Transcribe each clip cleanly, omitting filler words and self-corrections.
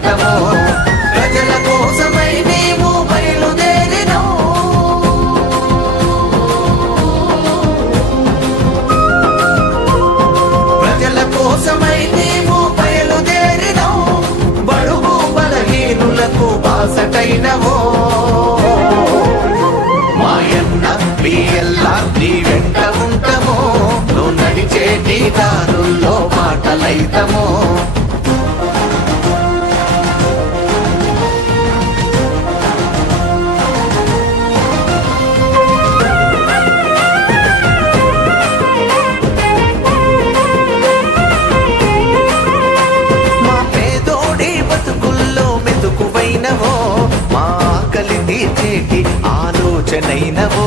లైతమో ప్రజల కోసమై మేము బయలుదేరినో ప్రజల కోసమై మేము బయలుదేరినో బడుగు బలహీనులకు బాసటైనవో మాయన్న బిఎల్ఆర్ నీ వెంట ఉంటామో నువ్వు నడిచేటి దారుల్లో మాటలైతమో మెతుకువైనవో మా ఆకలి తీర్చేటి ఆలోచనైనవో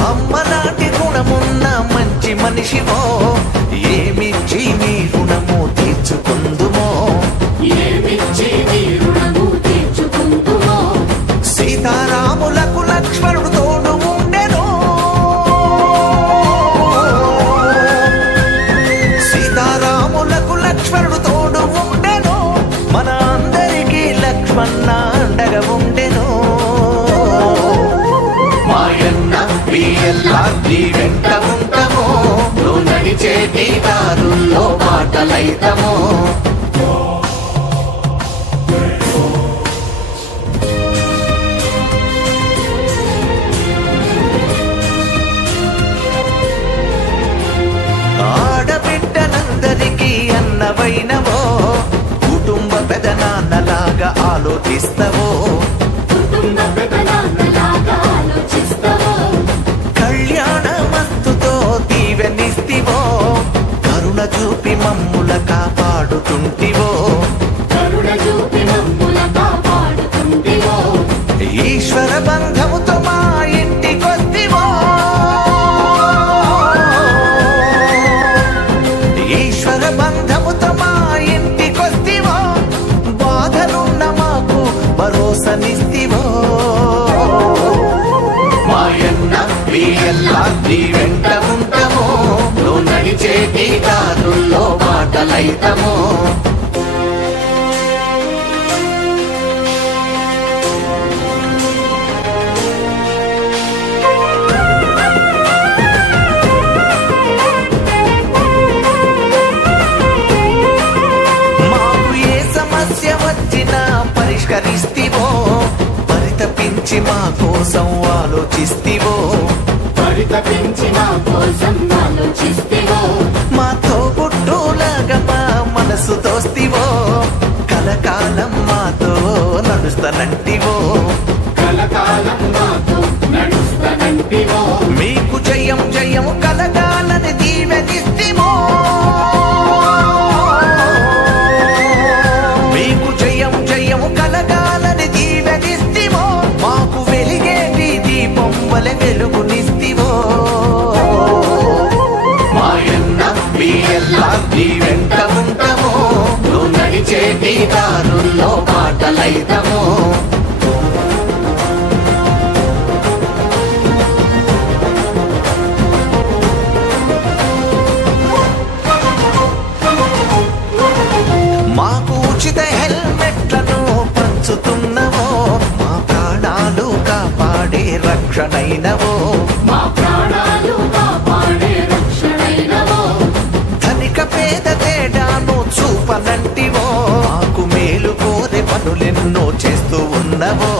అమ్మ నాటి గుణమున్న మంచి మనిషివో ఏమిచ్చి నీ రుణము తీర్చుకుందుమో సీతారాములకు లక్ష్మణుడు తోడు ఉండెను సీతారాములకు లక్ష్మణుడు తోడు ఉండెను మన అందరికీ లక్ష్మణ అండగా ఉండెను మాయన్న బిఎల్ఆర్ నీ వెంట ఉంటామో నువ్వు నడిచేటి దారుల్లో మాటలైతమో ఆడబిడ్డలందరికీ అన్నవైనవో కుటుంబ పెదనాన్నలాగా ఆలోచిస్తావో కళ్యాణమస్తుతో దీవెనిస్తివో కరుణ చూపి మమ్ముల కాపాడుతుంటివో ఈశ్వర బంధముతో మా ఇంటికొస్తివో ఈశ్వర బంధముతో మా ఇంటికొస్తివో బాధలున్న మాకు భరోసనిస్తివో మాయన్న బిఎల్ఆర్ నీ వెంట ఉంటామో నువ్వు నడిచేటి దారుల్లో మాటలైతమో పరిష్కరిస్తివో పరితపించి మా కోసం ఆలోచిస్తివో మాతో పుట్టులాగా మా మనసు తోస్తివో కలకాలం మాతో నడుస్తానంటివో మీకు జయం జయం కలగాలని దీవెనిస్తివో కలగాలని దీవెనిస్తివో మాకు వెలిగేటి దీపం వలె వెలుగునిస్తివో మాయన్న బిఎల్ఆర్ నీ వెంట ఉంటామో నువ్వు నడిచేటి దారుల్లో మాటలైతమో మాకు ఉచిత హెల్మెట్లను పంచుతున్నవో మా ప్రాణాలు కాపాడే రక్షణైనవో ధనిక పేద తేడాను చూపనంటివో మాకు మేలు కోరే పనులెన్నో చేస్తూ ఉన్నవో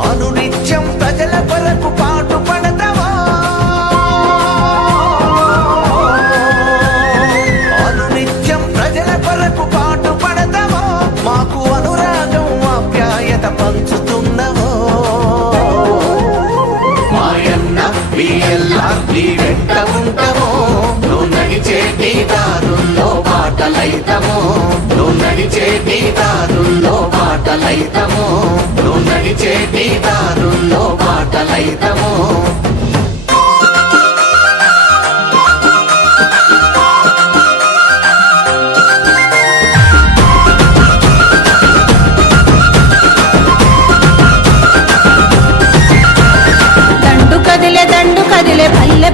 అనునిత్యం ప్రజల కొరకు పాటుపడతావా ప్రజల కొరకు పాటు పడతావో మాకు అనురాగం ఆప్యాయత పంచుతున్నవో మాయన్న బిఎల్ఆర్ నీ వెంట ఉంటామో నువ్వు నడిచేటి దారుల్లో మాటలైతమో నువ్వు నడిచేటి దారుల్లో మాటలైతమో నువ్వు నడిచేటి దారుల్లో మాటలైతమో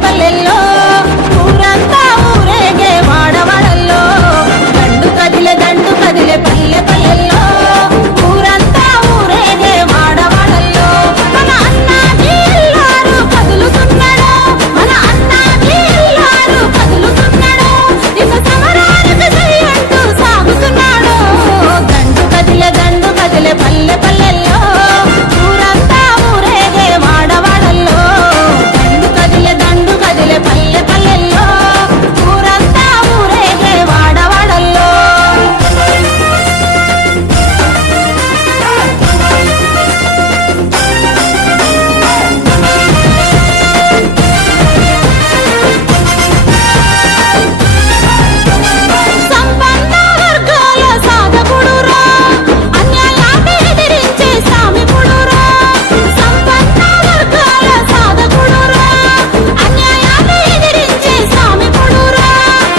పల్లెల్లో ఊరంతా ఊరేగే వాడవాడల్లో దండు కదిలే పల్లె పల్లెల్లో ఊరంతా ఊరేగే వాడవాడల్లో మన అన్నాజీ ఎల్లారు కదులుతున్నాడు మన అన్నాజీ ఎల్లారు కదులుతున్నాడు ఇక సమరానికి సై అంటూ సాగుతున్నాడు దండు కదిలే పల్లె పల్లెల్లో